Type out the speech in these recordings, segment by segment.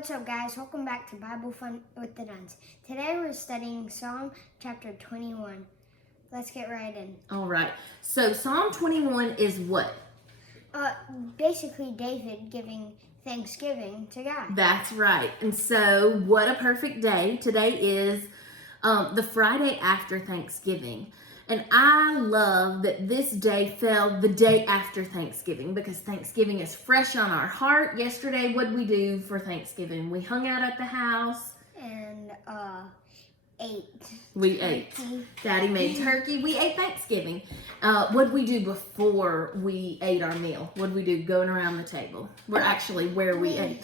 What's up, guys? Welcome back to Bible Fun with the Nuns. Today we're studying Psalm chapter 21. Let's get right in. All right. So Psalm 21 is what? Basically David giving thanksgiving to God. That's right. And so what a perfect day. Today is the Friday after Thanksgiving. And I love that this day fell the day after Thanksgiving because Thanksgiving is fresh on our heart. Yesterday, what did we do for Thanksgiving? We hung out at the house. And ate. We ate. Daddy made turkey. We ate Thanksgiving. What did we do before we ate our meal? What did we do going around the table? We're actually where we ate.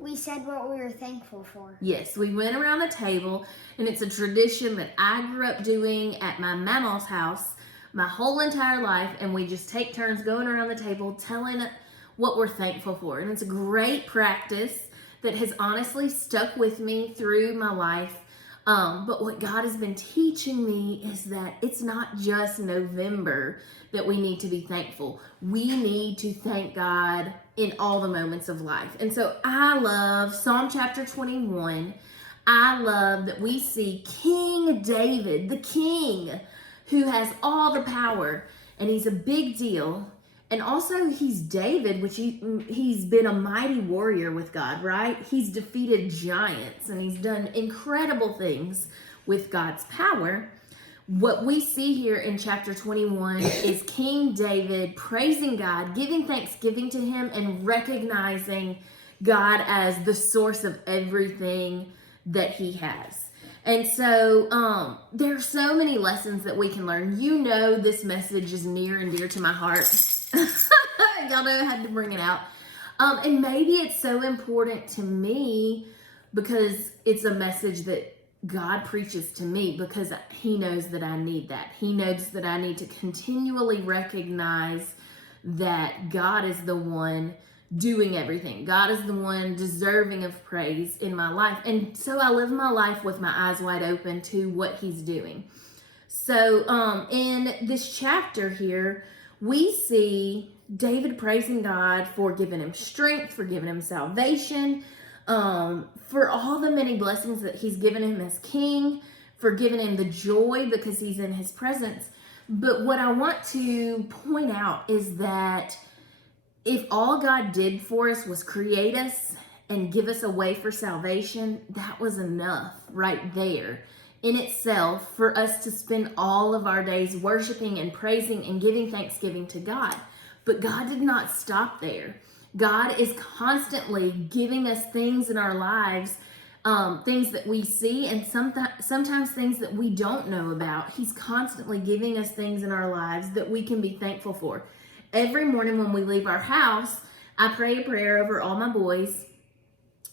We said what we were thankful for. Yes, we went around the table, and it's a tradition that I grew up doing at my mama's house my whole entire life, and we just take turns going around the table telling what we're thankful for. And it's a great practice that has honestly stuck with me through my life. But what God has been teaching me is that it's not just November that we need to be thankful. We need to thank God in all the moments of life. And so I love Psalm chapter 21. I love that we see King David, the king who has all the power, and he's a big deal. And also he's David, which he's been a mighty warrior with God, right? He's defeated giants and he's done incredible things with God's power. What we see here in chapter 21 is King David praising God, giving thanksgiving to him, and recognizing God as the source of everything that he has. And so there are so many lessons that we can learn. You know, this message is near and dear to my heart. Y'all know I had to bring it out. And maybe it's so important to me because it's a message that God preaches to me because he knows that I need that. He knows that I need to continually recognize that God is the one doing everything. God is the one deserving of praise in my life. And so I live my life with my eyes wide open to what he's doing. So in this chapter here, we see David praising God for giving him strength, for giving him salvation, for all the many blessings that he's given him as king, for giving him the joy because he's in his presence. But what I want to point out is that if all God did for us was create us and give us a way for salvation, that was enough right there in itself for us to spend all of our days worshiping and praising and giving thanksgiving to God. But God did not stop there. God is constantly giving us things in our lives, things that we see, and sometimes things that we don't know about. He's constantly giving us things in our lives that we can be thankful for. Every morning when we leave our house, I pray a prayer over all my boys,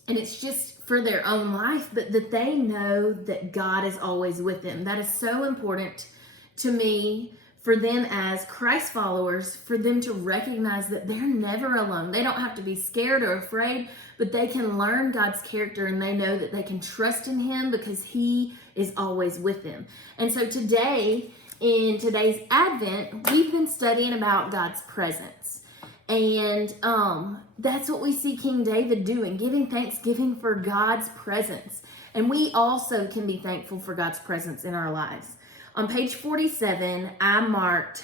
and it's just for their own life, but that they know that God is always with them. That is so important to me, for them as Christ followers, for them to recognize that they're never alone. They don't have to be scared or afraid, but they can learn God's character, and they know that they can trust in him because he is always with them. And so today, in today's Advent, we've been studying about God's presence. And that's what we see King David doing, giving thanksgiving for God's presence. And we also can be thankful for God's presence in our lives. On page 47, I marked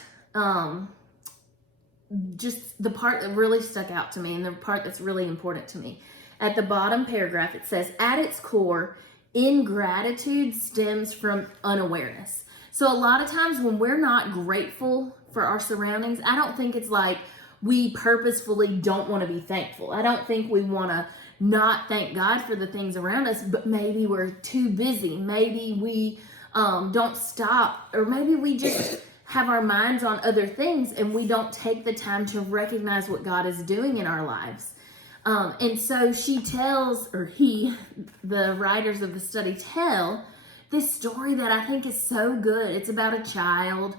just the part that really stuck out to me and the part that's really important to me. At the bottom paragraph, it says, at its core, ingratitude stems from unawareness. So a lot of times when we're not grateful for our surroundings, I don't think it's like we purposefully don't want to be thankful. I don't think we want to not thank God for the things around us, but maybe we're too busy. Maybe we don't stop, or maybe we just have our minds on other things and we don't take the time to recognize what God is doing in our lives. And so she tells, or he, the writers of the study tell this story that I think is so good. It's about a child,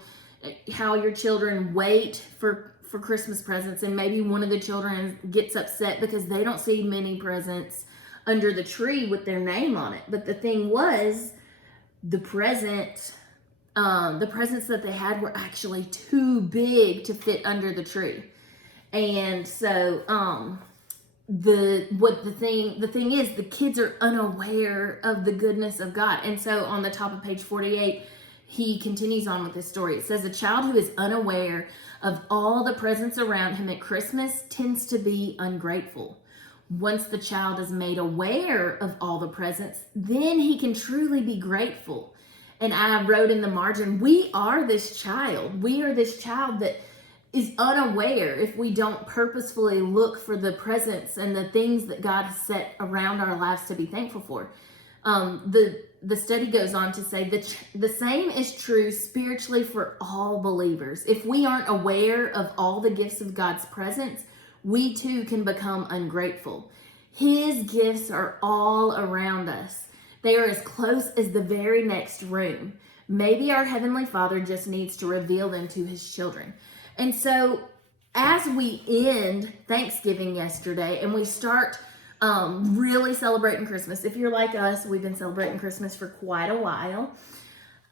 how your children wait for Christmas presents, and maybe one of the children gets upset because they don't see many presents under the tree with their name on it. But the thing was, the presents that they had were actually too big to fit under the tree. And so the thing is, the kids are unaware of the goodness of God. And so on the top of page 48, he continues on with this story. It says, a child who is unaware of all the presents around him at Christmas tends to be ungrateful. Once the child is made aware of all the presents, then he can truly be grateful. And I wrote in the margin, we are this child. We are this child that is unaware if we don't purposefully look for the presents and the things that God has set around our lives to be thankful for. The study goes on to say that the same is true spiritually for all believers. If we aren't aware of all the gifts of God's presence, we too can become ungrateful. His gifts are all around us. They are as close as the very next room. Maybe our Heavenly Father just needs to reveal them to His children. And so as we end Thanksgiving yesterday and we start really celebrating Christmas, if you're like us, we've been celebrating Christmas for quite a while.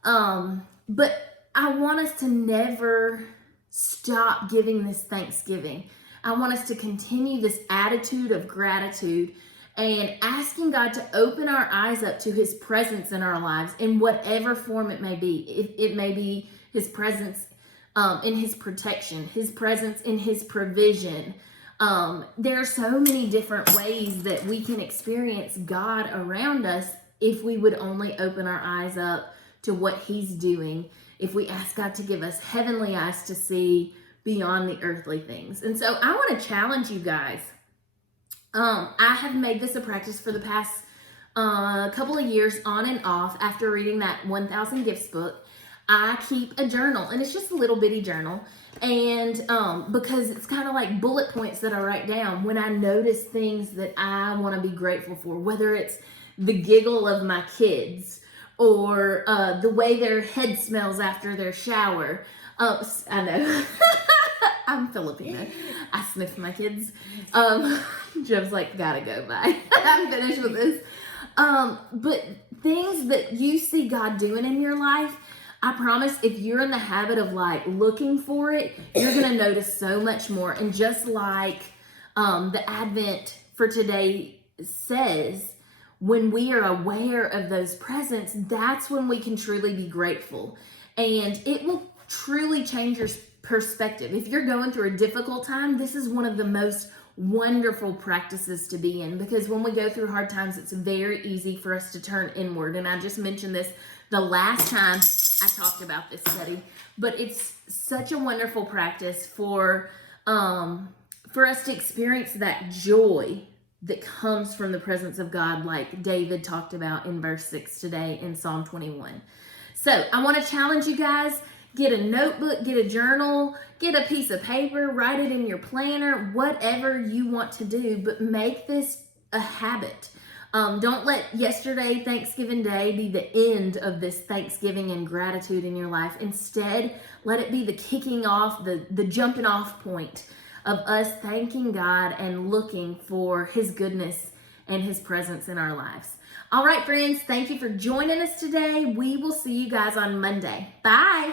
But I want us to never stop giving this Thanksgiving. I want us to continue this attitude of gratitude and asking God to open our eyes up to His presence in our lives in whatever form it may be. It may be His presence in His protection, His presence in His provision. There are so many different ways that we can experience God around us if we would only open our eyes up to what He's doing, if we ask God to give us heavenly eyes to see beyond the earthly things. And so I want to challenge you guys. I have made this a practice for the past couple of years on and off. After reading that 1000 Gifts book, I keep a journal, and it's just a little bitty journal. And because it's kind of like bullet points that I write down when I notice things that I want to be grateful for, whether it's the giggle of my kids or the way their head smells after their shower. I know. I'm Filipino. I sniff my kids. Jeff's like, gotta go, bye. I'm finished with this. But things that you see God doing in your life, I promise if you're in the habit of like looking for it, you're going to notice so much more. And just like the Advent for today says, when we are aware of those presents, that's when we can truly be grateful. And it will truly change your perspective. If you're going through a difficult time, this is one of the most wonderful practices to be in, because when we go through hard times, it's very easy for us to turn inward. And I just mentioned this the last time I talked about this study, but it's such a wonderful practice for us to experience that joy that comes from the presence of God, like David talked about in verse 6 today in Psalm 21. So I want to challenge you guys. Get a notebook, get a journal, get a piece of paper, write it in your planner, whatever you want to do, but make this a habit. Don't let yesterday, Thanksgiving Day, be the end of this Thanksgiving and gratitude in your life. Instead, let it be the kicking off, the jumping off point of us thanking God and looking for His goodness and His presence in our lives. All right, friends, thank you for joining us today. We will see you guys on Monday. Bye.